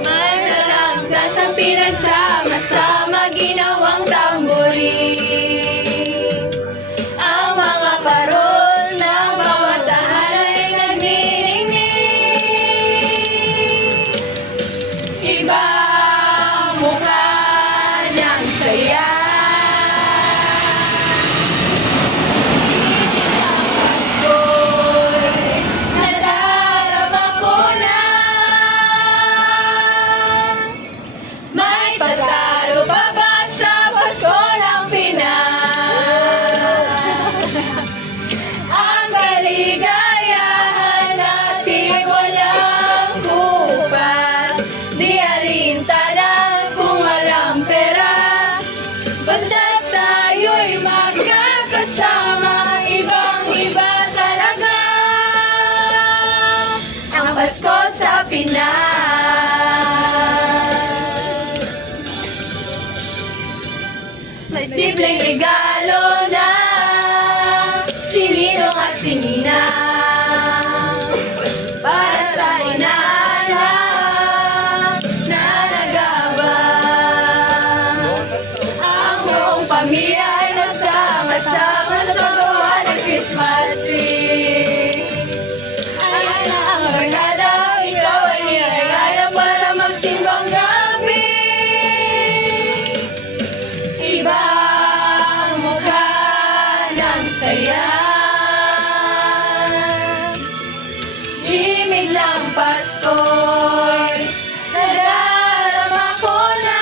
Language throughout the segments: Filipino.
Manalangkas ang pinagsama-sama ginawang tamburi. Ang mga parol ng bawat tahanan ay nagniningning. Iba ang mukha ng saya. Nadarama ko na may pagtalo pa ba sa Pasko ng Pinas? Ang kaligayahan natin walang kupas, di alintalang kung walang pera. Basta tayo'y magkakasama, ibang-iba talaga ang Pasko sa Pinas. May simpleng regalo na sininong at sininang para sa inaanak na nagabang. Ang buong pamilya ay nagsama-sama sa paggawa ng Christmas tree. Ayan na ang barkada, ikaw ay niyayaya para magsimbang gabi. Iba ang mukha ng saya. Himig ng Pasko'y nadarama ko na.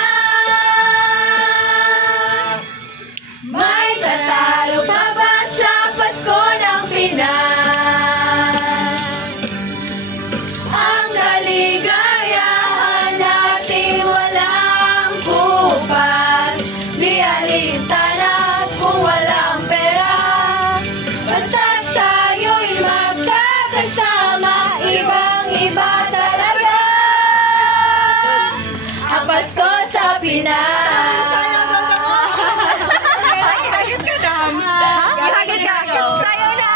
May tatalo pa ba sa Pasko ng Pinas? Ang kaligayahan natin walang kupas, di alintana kung walang pera. Basta tayo'y magkakasama, ibang-iba talaga ang Pasko sa Pinas. Hagit ka na. Hagit ka. Sayo na.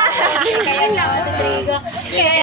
Kaya lang,